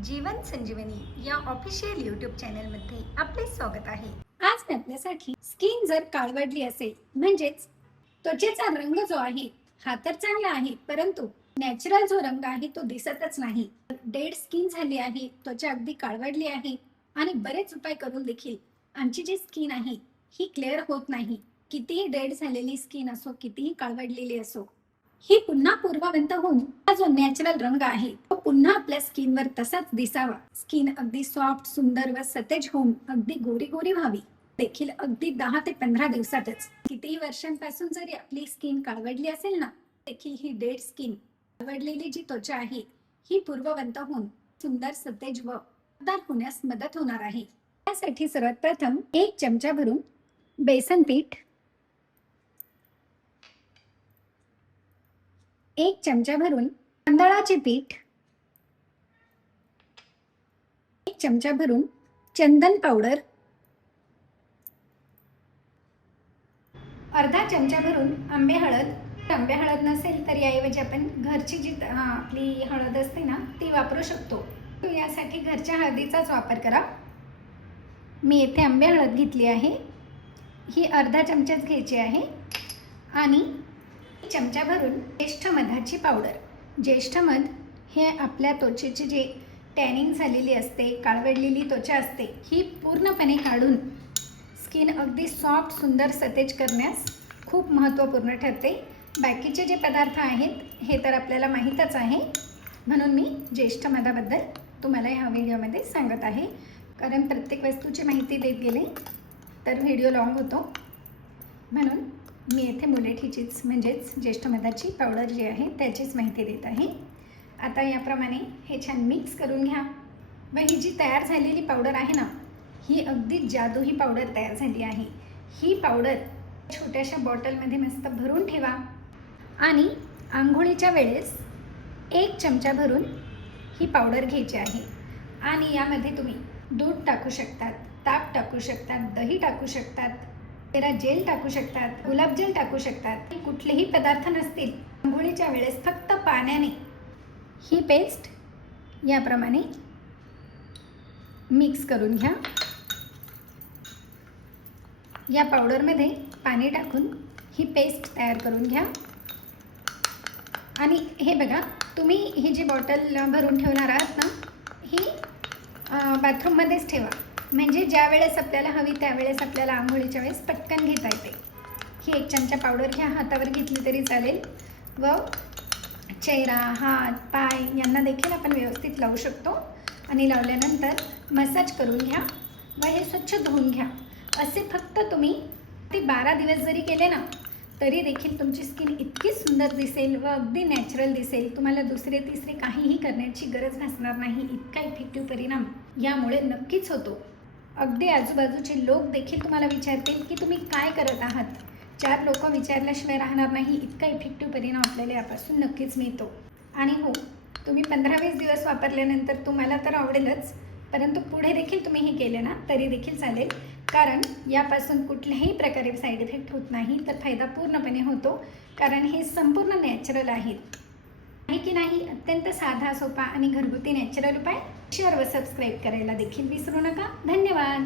जीवन संजीवनी या official YouTube चॅनलमध्ये आपले स्वागत आहे। आज मी आपल्यासाठी स्किन जर काळवडली असेल म्हणजेच त्वचेचा रंग जो आहे हा तर चांगला आहे, परंतु नॅचरल जो रंग आहे तो दिसतच नाही। डेड स्किन झाली आहे, त्वचा अगदी काळवडली आहे आणि बरेच उपाय करून देखील आमची जी स्किन आहे ही क्लिअर होत नाही। कितीही डेड झालेली स्किन असो, कितीही काळवडलेली असो, ही पुन्हा पूर्ववंत होऊन हा जो नॅचरल रंग आहे तो पुन्हा आपल्या स्किनवर तसाच दिसावा। स्किन अगदी सॉफ्ट, सुंदर व सतेज होऊन अगदी गोरी गोरी व्हावी, देखील अगदी 10 ते 15 दिवसातच। कितीही वर्षांपासून जरी आपली स्किन काळवडली असेल ना, देखील ही डेड स्किन, काळवडलेली जी त्वचा आहे ही पूर्ववंत होऊन सुंदर, सतेज व उबदार होण्यास मदत होणार आहे। त्यासाठी सर्वात प्रथम 1 चमचा भरून बेसन पीठ, 1 चमचा भरून तांदळाचे पीठ, 1 चमचा भरून चंदन पावडर, अर्धा चमचा भरून आंबे हळद। आंबे हळद नसेल तर याऐवजी आपण घरची जी आपली हळद असते ना ती वापरू शकतो। यासाठी घरच्या हळदीचाच वापर करा। मी येथे आंबे हळद घेतली आहे, ही अर्धा चमचाच घ्यायची आहे। आणि 1 चमचा भरून ज्येष्ठ मधाची पावडर। ज्येष्ठ मध हे आपल्या त्वचेची जी टॅनिंग झालेली असते, काळवडलेली त्वचा असते, ही पूर्णपणे काढून स्किन अगदी सॉफ्ट, सुंदर, सतेज करण्यास खूप महत्त्वपूर्ण ठरते। बाकीचे जे पदार्थ आहेत हे तर आपल्याला माहीतच आहे, म्हणून मी ज्येष्ठ मधाबद्दल तुम्हाला ह्या व्हिडिओमध्ये सांगत आहे। कारण प्रत्येक वस्तूची माहिती देत गेले तर व्हिडिओ लॉंग होतो, म्हणून मी येथे मुलेठीचीच म्हणजेच ज्येष्ठ मधाची पावडर जी आहे त्याचीच माहिती देत आहे। आता याप्रमाणे हे छान मिक्स करून घ्या व ही जी तयार झालेली पावडर आहे ना, ही अगदी जादुई पावडर तयार झाली आहे। ही पावडर छोट्याशा बॉटलमध्ये मस्त भरून ठेवा आणि आंघोळीच्या वेळेस 1 चमचा भरून ही पावडर घ्यायची आहे। आणि यामध्ये तुम्ही दूध टाकू शकतात, ताक टाकू शकतात, दही टाकू शकतात, तेरा जेल टाकू शकतात, गुलाबजल टाकू शकतात। कुठलेही पदार्थ नसतील, आंघोळीच्या वेळेस फक्त पाण्याने ही पेस्ट याप्रमाणे मिक्स करून घ्या। या पावडरमध्ये पाणी टाकून ही पेस्ट तयार करून घ्या। आणि हे बघा, तुम्ही ही जी बॉटल भरून ठेवणार आहात ना, ही बाथरूममध्येच ठेवा, म्हणजे ज्या वेळेस आपल्याला हवी त्यावेळेस आपल्याला आंघोळीच्या वेळेस पटकन घेता येते। ही 1 चमचा पावडर घ्या, हातावर घेतली तरी चालेल व चेहरा, हात, पाय यांना देखील आपण व्यवस्थित लावू शकतो। आणि लावल्यानंतर मसाज करून घ्या व हे स्वच्छ धुवून घ्या। असे फक्त तुम्ही 12 दिवस जरी केले ना तरी देखील तुमची स्किन इतकी सुंदर दिसेल व अगदी नॅचरल दिसेल। तुम्हाला दुसरे तिसरे काहीही करण्याची गरज भासणार नाही, इतका इफेक्टिव्ह परिणाम यामुळे नक्कीच होतो। अगदी आजूबाजूचे लोक देखील तुम्हाला विचारतील की तुम्ही काय करत आहात। 4 लोक विचारल्याशिवाय राहणार नाही, इतका इफेक्टिव्ह परिणाम आपल्याला यापासून नक्कीच मिळतो। आणि हो, तुम्ही 15-20 दिवस वापरल्यानंतर तुम्हाला तर आवडेलच, परंतु पुढे देखील तुम्ही हे केले ना तरी देखील चालेल, कारण यापासून कुठल्याही प्रकारे साईड इफेक्ट होत नाही, तर फायदा पूर्णपणे होतो, कारण हे संपूर्ण नॅचरल आहेत। आहे की नाही? अत्यंत साधा, सोपा आणि घरगुती नॅचरल उपाय। शेअर व सबस्क्राईब करायला देखील विसरू नका। धन्यवाद।